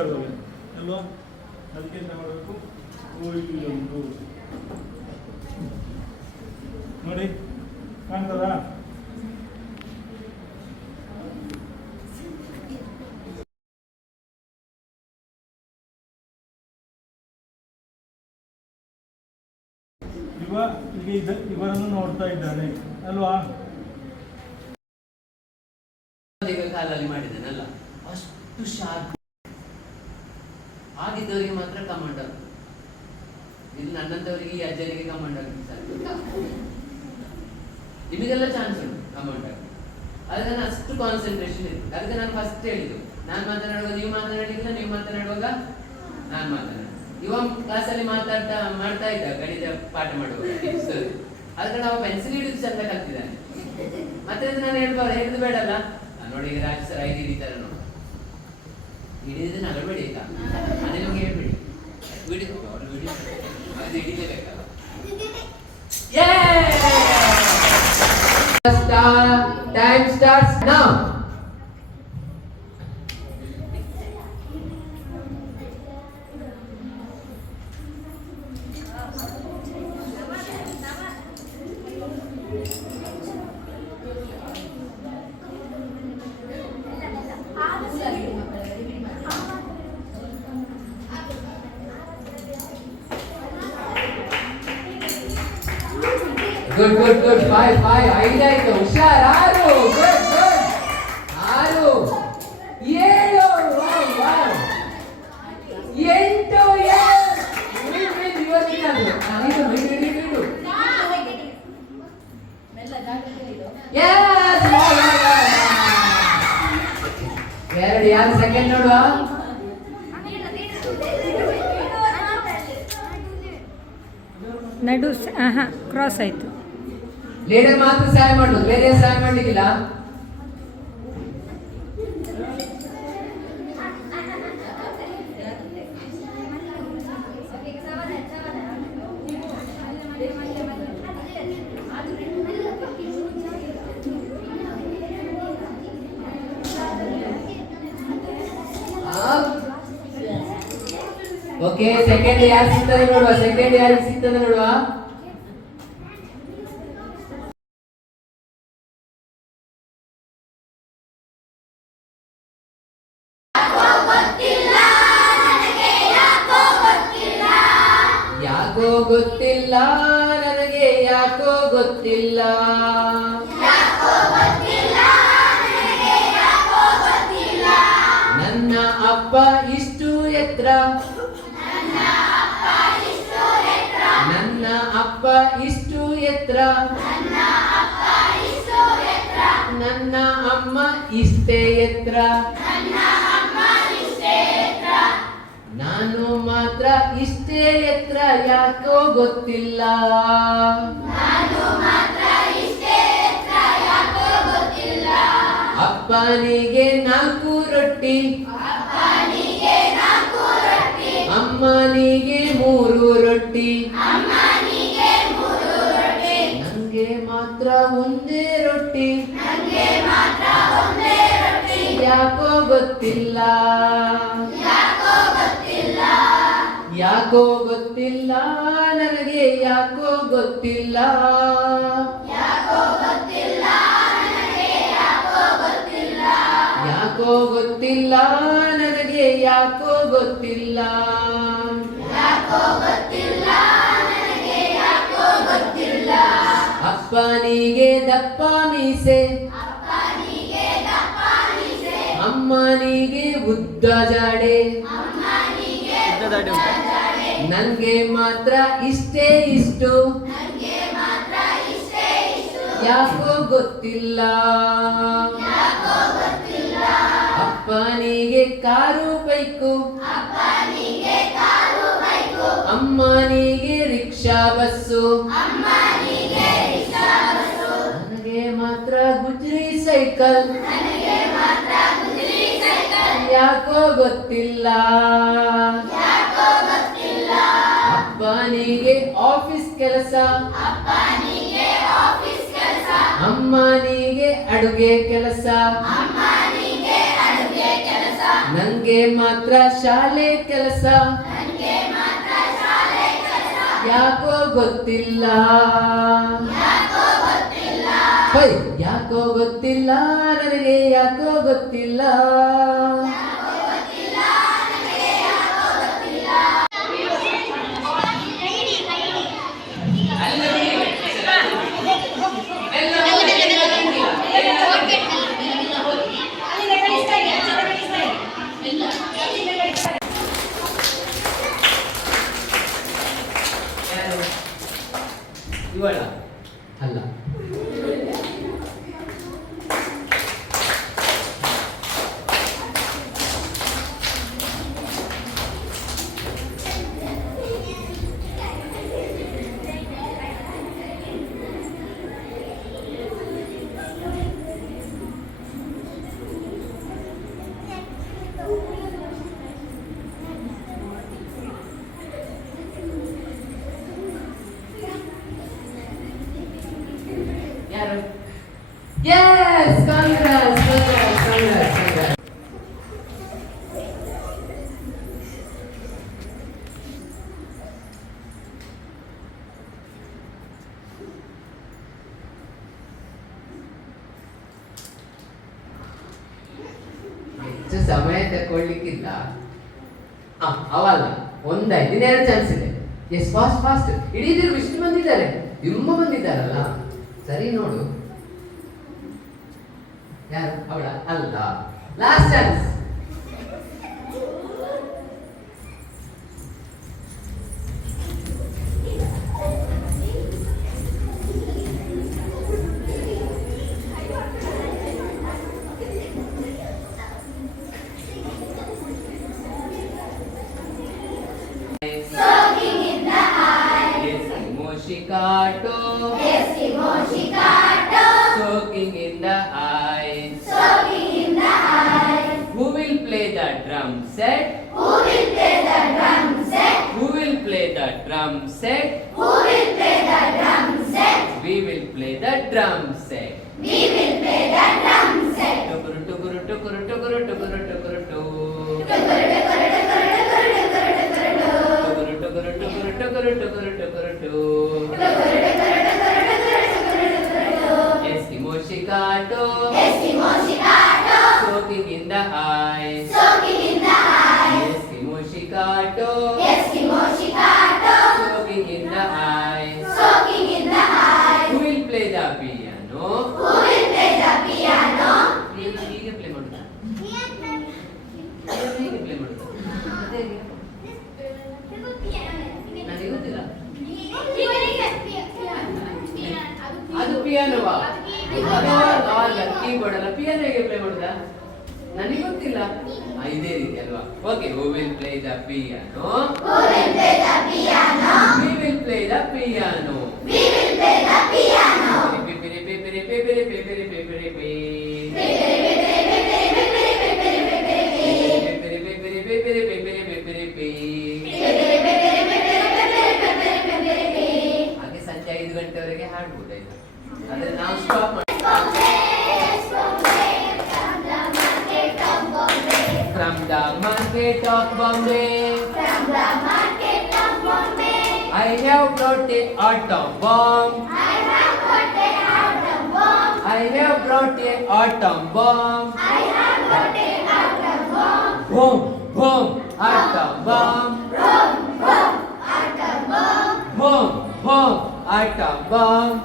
ಕಾಣ್ತದ ಅಲ್ವಾ ಅದಕ್ಕೆ ಎಂತ ಮಾಡಬೇಕು ಕೊಯ್ಲೊಂದು ನೋಡಿ, ಕಾಣ್ತದ? ಇವ ಈಗ ಇದ ಇವರನ್ನು ನೋಡ್ತಾ ಇದ್ದಾನೆ, ಅಲ್ವಾ? ಕಾಲಲ್ಲಿ ಮಾಡಿದ್ದೇನಲ್ಲ ಅಷ್ಟು ಶಾರ್ಪ್. ಆಗಿದ್ದವರಿಗೆ ಇದು ಕಮಾಂಡ್ ಆಗುತ್ತೆ ಇಲ್ಲಿ ನನ್ನಂತವರಿಗೆ ಈ ಅಜ್ಜನಿಗೆ ಕಮಾಂಡರ್ ನಿಮಗೆಲ್ಲ ಚಾನ್ಸ್ ಉಂಟು ಕಮಾಂಡರ್ ಅದಕ್ಕೆ ನಾನು ಅಷ್ಟು ಕಾನ್ಸಂಟ್ರೇಷನ್ ಇದೆ ಅದಕ್ಕೆ ನಾನು ಫಸ್ಟ್ ಹೇಳಿದ್ದು. ನಾನು ಮಾತನಾಡುವಾಗ ನೀವು ಮಾತನಾಡಿಲ್ಲ, ನೀವು ಮಾತನಾಡುವಾಗ ನಾನು ಮಾತನಾಡಿ ಇವಾಗ ಕ್ಲಾಸಲ್ಲಿ ಮಾತಾಡ್ತಾ, ಮಾಡ್ತಾ ಇದ್ದ, ಗಣಿತ ಪಾಠ ಮಾಡುವಾಗ. ಅದಕ್ಕೆ ನಾವು ಪೆನ್ಸಿಲ್ ಹಿಡಿದು ಚಂದ ಕಲ್ತಿದ್ದಾನೆ. ಮತ್ತೆ ನಾನು ಹೇಳ್ಬಾರ್ದು ಹೇಳಿದ್ ಬೇಡಲ್ಲ? ನೋಡಿ ರಾಜ್ ಸರ್, ಐದು ಹಿಡಿತಾರೆ ನೋಡಿ. ಹಿಡಿದಿದ್ದು ನಗಬೇಡಿ ಈಗ ಬಿಡಿ ಅವ್ರು ಬಿಡಿ ಅದು ಹಿಡಿಲೇಬೇಕಲ್ಲ time starts now Yes. Wait, wait, ಇವತ್ತಿನ ಅದು. ಆ, ಇದು, ಇದು, ಇದು, ಇದು, ಇದು. Yes, wow, wow, wow. ಎರಡು ಯಾರು ಸೆಕೆಂಡ್ ನೋಡುವ ನಡು ಹಾಂ ಕ್ರಾಸ್ ಆಯಿತು ಲೀಡರ್ ಮಾತ್ರ ಸಹಾಯ ಮಾಡುದು. ಬೇರೆ ಸಹಾಯ ಮಾಡ್ಲಿಕ್ಕಿಲ್ಲ? ಓಕೆ ಸೆಕೆಂಡ್ ಯಾರು ಸಿಗ್ತದೆ ನೋಡುವ? ಸೆಕೆಂಡ್ ಯಾರಿಗೆ ಸಿಗ್ತದೆ ನೋಡುವ? ಅಪ್ಪ ಇಷ್ಟು ಎತ್ತರ ನನ್ನ ಅಪ್ಪ ಇಷ್ಟು ಎತ್ತರ ನನ್ನ ಅಮ್ಮ ಇಷ್ಟೇ ಎತ್ತರ ನಾನು ಮಾತ್ರ ಇಷ್ಟೇ ಎತ್ತರ ಯಾಕೋ ಗೊತ್ತಿಲ್ಲ? ಅಪ್ಪನಿಗೆ ನಾಲ್ಕು ರೊಟ್ಟಿ. ಗೊತ್ತಿಲ್ಲ. ಯಾಕೋ ಗೊತ್ತಿಲ್ಲ. ಯಾಕೋ ಗೊತ್ತಿಲ್ಲ. ನನಗೆ ಯಾಕೋ ಗೊತ್ತಿಲ್ಲ. ಯಾಕೋ ಗೊತ್ತಿಲ್ಲ. ನನಗೆ ಯಾಕೋ ಗೊತ್ತಿಲ್ಲ. ಅಪ್ಪನಿಗೆ ದಪ್ಪ ಮೀಸೆ. ಅಮ್ಮನಿಗೆ ಉದ್ದ ಜಾಡೆ. ನನ್ಗೆ ಮಾತ್ರ ಇಷ್ಟೇ ಇಷ್ಟು. ಯಾಕೋ ಗೊತ್ತಿಲ್ಲ. ಅಪ್ಪನಿಗೆ ಕಾರು ಬೈಕು. ಅಮ್ಮನಿಗೆ ರಿಕ್ಷಾ ಬಸ್ಸು. ನನಗೆ ಮಾತ್ರ ಗುಜ್ರಿ ಸೈಕಲ್. ಯಾಕೋ ಗೊತ್ತಿಲ್ಲ. ಅಪ್ಪನಿಗೆ ಆಫೀಸ್ ಕೆಲಸ. ಅಮ್ಮನಿಗೆ ಅಡುಗೆ ಕೆಲಸ. ನಂಗೆ ಮಾತ್ರ ಶಾಲೆ ಕೆಲಸ. ಯಾಕೋ ಗೊತ್ತಿಲ್ಲ. ಯಾಕೋ ಗೊತ್ತಿಲ್ಲ. ನನಗೆ ಯಾಕೋ ಗೊತ್ತಿಲ್ಲ ಯಾರು? ಇವಳ ಅಲ್ಲ ಯಾರು ಎಸ್ ಕಾಂಗ್ರೆಸ್ ಕಾಂಗ್ರೆಸ್ ಕಾಂಗ್ರೆಸ್ ಕಾಂಗ್ರೆಸ್ ಹೆಚ್ಚು ಸಮಯ ತಗೊಳ್ಲಿಕ್ಕಿಲ್ಲ ಆ, ಅವಲ್ಲ ಒಂದ ಹದಿನೇಳು ಚಾನ್ಸ್ ಇದೆ. ಎಸ್ ಫಾಸ್ಟ್ ಫಾಸ್ಟ್ ಇಡೀ ಇಷ್ಟು ಬಂದಿದ್ದಾರೆ. ಬಿಂಬ ಬಂದಿದ್ದಾರಲ್ಲ? ಸರಿ ನೋಡು. ಯಾರು? ಅವಳ? ಅಲ್ಲ. Last chance drum set? Who will play the drum set? We will play the drum set. We will play the drum set. Tukuru, tukuru, tukuru, tukuru, tukuru, tukuru. ಅಲ್ವಾ okay who will play the piano we will play the piano ಪಿಪಿರಿ ಪಿಪಿರಿ ಪಿಪಿರಿ ಪಿಪಿರಿ ಪಿಪಿರಿ P. ಪಿಪಿರಿ ಪಿಪಿರಿ ಪಿಪಿರಿ ಪಿಪಿರಿ ಪಿಪಿರಿ P. ಹಾಗೆ ಸಂಜೆ ಐದು ಗಂಟೆವರೆಗೆ ಹಾಡ್ಬೋದಾಯ್ತು ಆದ್ರೆ ನಾವು stop ಮಾಡಿ market of Bombay, I have brought a atom bomb. I have brought a atom bomb. Boom, boom, atom bomb. Boom, boom, atom bomb.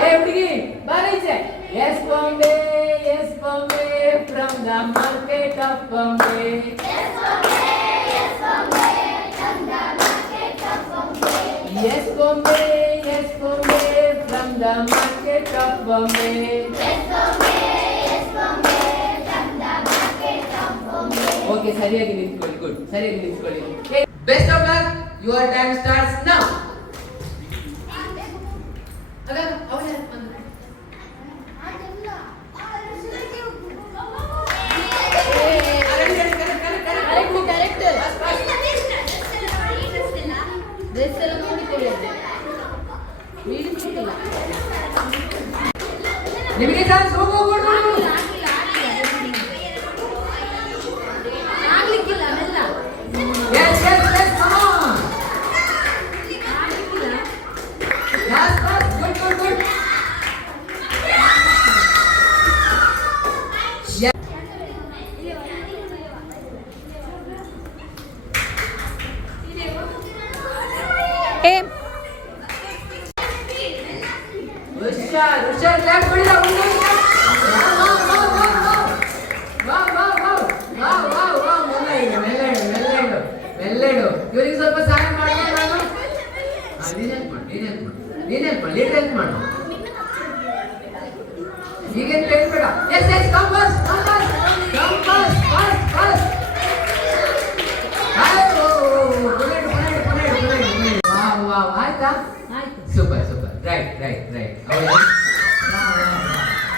Hey, ಹುಡುಗಿ ಬಾರೀಚೆ S Bombay S Bombay market of Bombay. Yes, Bombay, yes, Bombay, from the market of Bombay. Okay, Sariya, give it good. Sariya, give it good. Best of luck. Your time starts now.